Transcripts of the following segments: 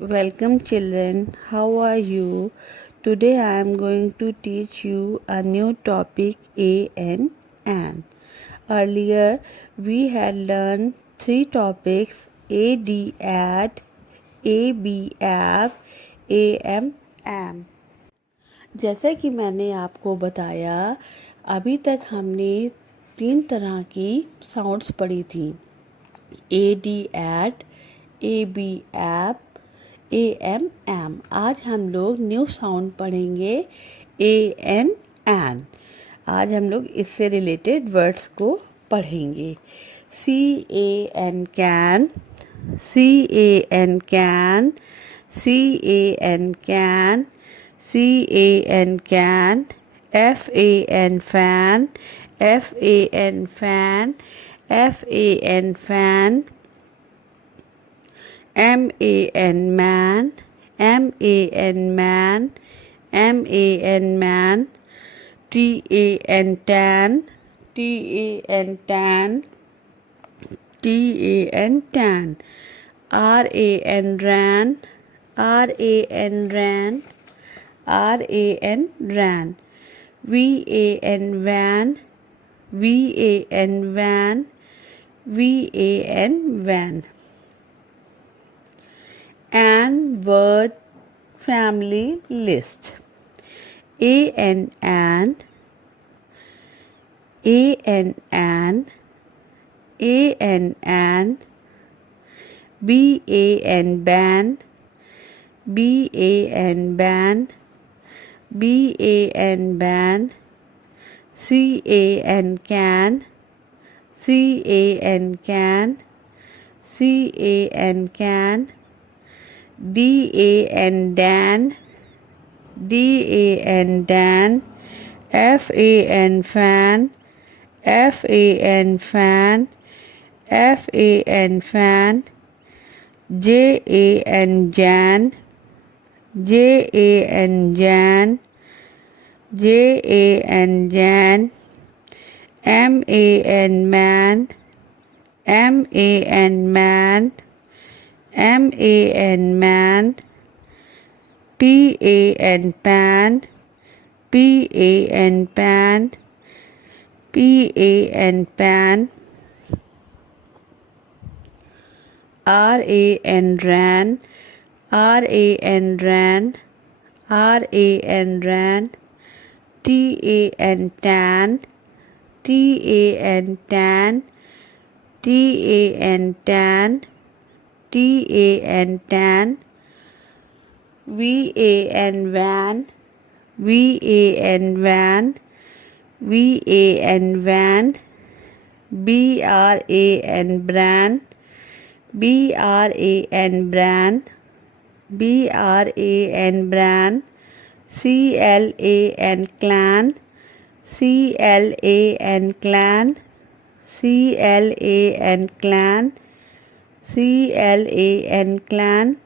Welcome children, how are you? Today I am going to teach you a new topic A N An. Earlier we had learned three topics A D Ad, A B Ab, A M Am. जैसे कि मैंने आपको बताया अभी तक हमने तीन तरह की साउंड्स पढ़ी थी A D at A B ap A M M. आज हम लोग न्यू साउंड पढ़ेंगे ए एन एन। आज हम लोग इससे रिलेटेड वर्ड्स को पढ़ेंगे C A N can, C A N can, C A N can, C A N can, F A N fan, F A N fan, F A N fan, M A N man, M A N man, M A N man, T A N tan, T A N tan, T A N tan, R A N ran, R A N ran, R A N ran, V A N van, V A N van, V A N van. An word family list. A N an, A N an, A N an, B A N ban, B A N ban, B A N ban, C A N can, C A N can, C A N can, D A N dan, D A N dan, F A N fan, F A N fan, F A N fan, J A N jan, J A N jan, J A N jan, M A N man, M A N man, M A N man, P A N pan, P A N pan, P A N pan, R A N ran, R A N ran, R A N ran, T A N tan, T A N tan, T A N tan, T A N tan, V A N van, V A N van, V A N van, B R A N brand, B R A N brand, B R A N brand, C L A N clan, C L A N clan, C L A N clan, C L A N clan,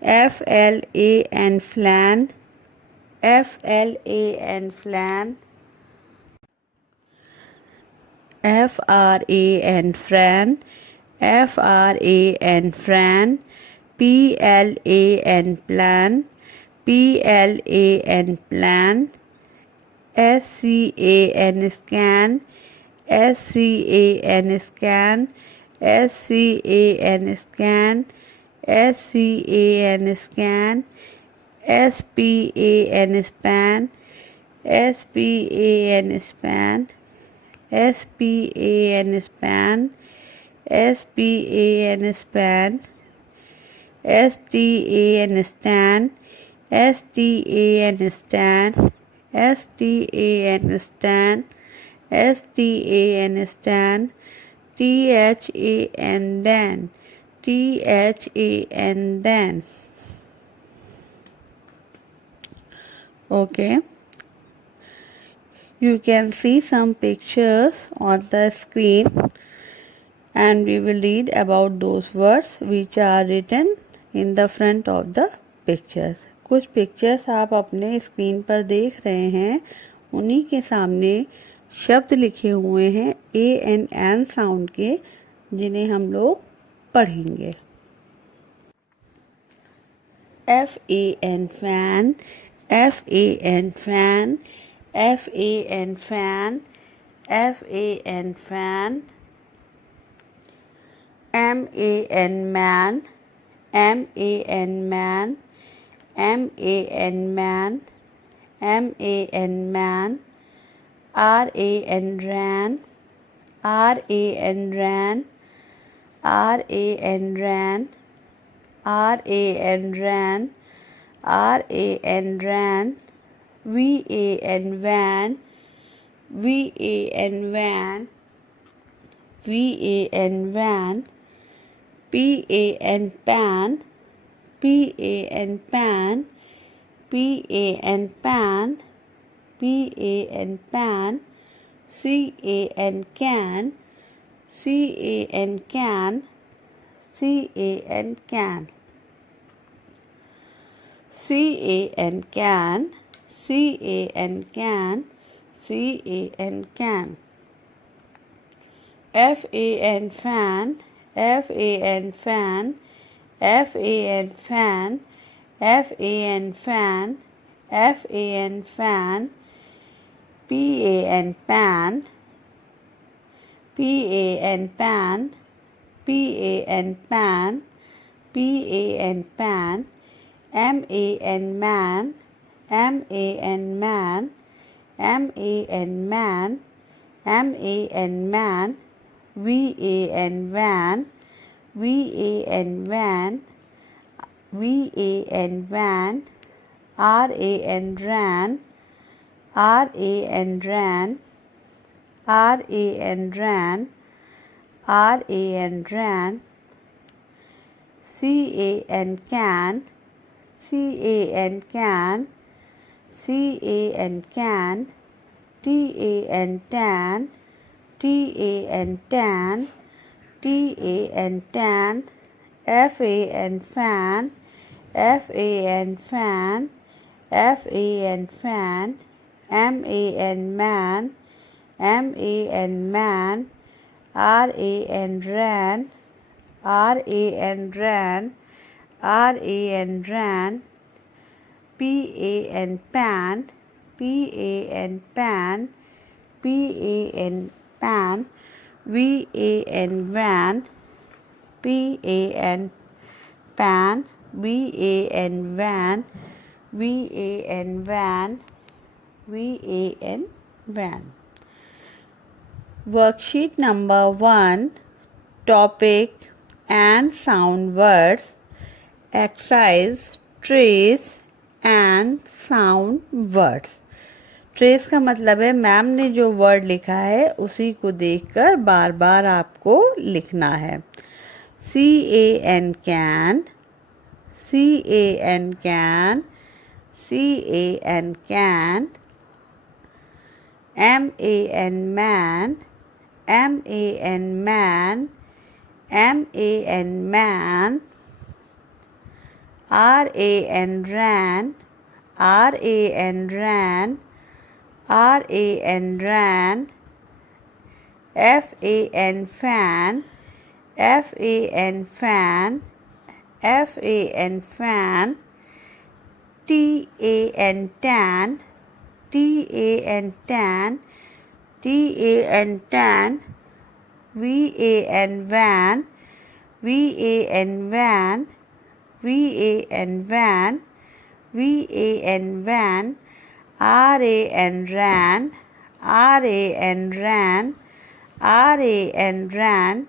F L A N flan, F L A N flan, F R A N fran, F R A N fran, P L A N plan, P L A N plan, S C A N scan, S C A N scan, S C A N scan, S C A N scan, S P A N span, S P A N span, S P A N span, S P A N span, S T A N stand, S T A N stand, S T A N stand, S T A N stand, T H A N then, T H A N then. Okay, you can see some pictures on the screen and we will read about those words which are written in the front of the pictures. कुछ pictures आप अपने screen पर देख रहे हैं, उन्हीं के सामने शब्द लिखे हुए हैं ए एन एन साउंड के, जिन्हें हम लोग पढ़ेंगे। F-A-N fan, F-A-N fan, F-A-N fan, F-A-N fan, M-A-N man, M-A-N man, M-A-N man, M-A-N man, R-A-N ran, R-A-N ran, R-A-N ran, R-A-N ran, R-A-N ran, V-A-N van, V-A-N van, V-A-N van, P-A-N pan, P-A-N pan, P-A-N pan, P-A-N pan, C-A-N can, C-A-N can, C-A-N can, C-A-N can, C-A-N can, C-A-N can, F-A-N fan, F-A-N fan, F-A-N fan, F-A-N fan, F-A-N fan, P-A-N pan, P-A-N pan, P-A-N pan, P-A-N pan, M-A-N man, M-A-N man, M-A-N man, M-A-N man, V-A-N van, V-A-N van, V-A-N van, R-A-N ran, R-A-N ran, R-A-N ran, R-A-N ran, C-A-N can, C-A-N can, C-A-N can, T-A-N tan, T-A-N tan, T-A-N tan, F-A-N fan, F-A-N fan, F-A-N fan, M-A-N man, M-A-N man, R-A-N ran, R-A-N ran, R-A-N ran, P-A-N pan, P-A-N pan, P-A-N pan, V-A-N van, P-A-N pan, V-A-N van, V-A-N van, V-A-N van. Worksheet number 1, topic and sound words, exercise trace and sound words. Trace का मतलब है ma'am ने जो word लिखा है उसी को देखकर बार बार आपको लिखना है. C-A-N can, C-A-N can, C-A-N can, M-A-N man, M-A-N man, M-A-N man, R-A-N ran, R-A-N ran, R-A-N ran, F-A-N fan, F-A-N fan, F-A-N fan, T-A-N tan, T-A-N tan, T-A-N tan, V-A-N van, V-A-N van, V-A-N van, V-A-N van, R-A-N ran, R-A-N ran, R-A-N ran,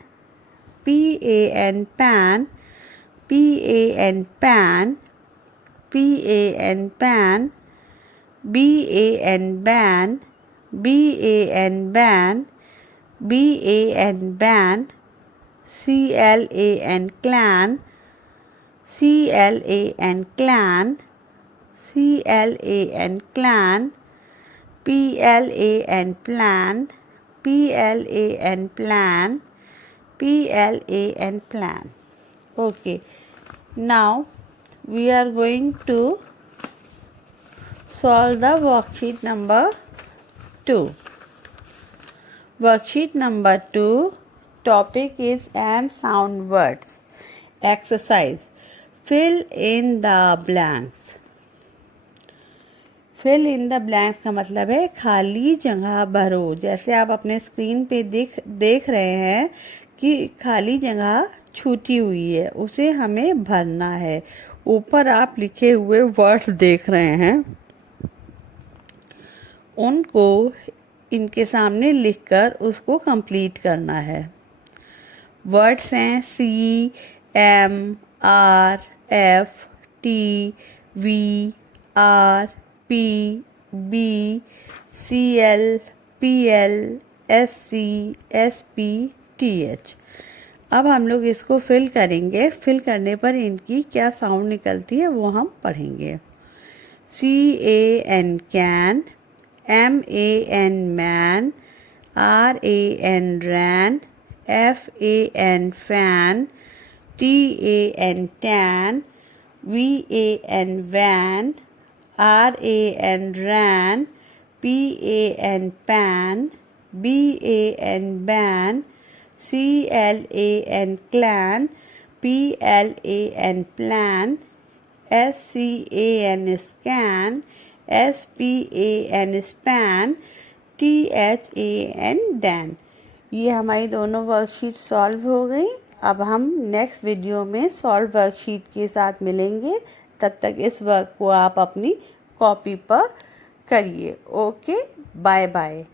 P-A-N pan, P-A-N pan, P-A-N pan, B-A-N ban, B-A-N ban, B-A-N ban, C-L-A-N clan, C-L-A-N clan, C-L-A-N clan, P-L-A-N plan, P-L-A-N plan, P-L-A-N plan. Okay, now we are going to solve the worksheet number 2. Worksheet number 2, topic is and sound words. Exercise. Fill in the blanks. Fill in the blanks का मतलब है खाली जगह भरो। जैसे आप अपने screen पे देख रहे हैं कि खाली जगह छूटी हुई है, उसे हमें भरना है। ऊपर आप लिखे हुए वर्ड्स देख रहे हैं, उनको इनके सामने लिखकर उसको कंप्लीट करना है। वर्ड्स हैं CMRFTVRPBCLPLSCSPTH। अब हम लोग इसको फिल करेंगे। फिल करने पर इनकी क्या साउंड निकलती है वो हम पढ़ेंगे। CAN can, MAN man, RAN ran, FAN fan, TAN tan, VAN van, RAN ran, PAN pan, BAN ban, CLAN clan, PLAN plan, SCAN scan, SPAN span, THAN than. ये हमारी दोनों वर्कशीट सॉल्व हो गई। अब हम नेक्स्ट वीडियो में solve worksheet के साथ मिलेंगे। तब तक इस वर्क को आप अपनी कॉपी पर करिए। Okay, bye bye.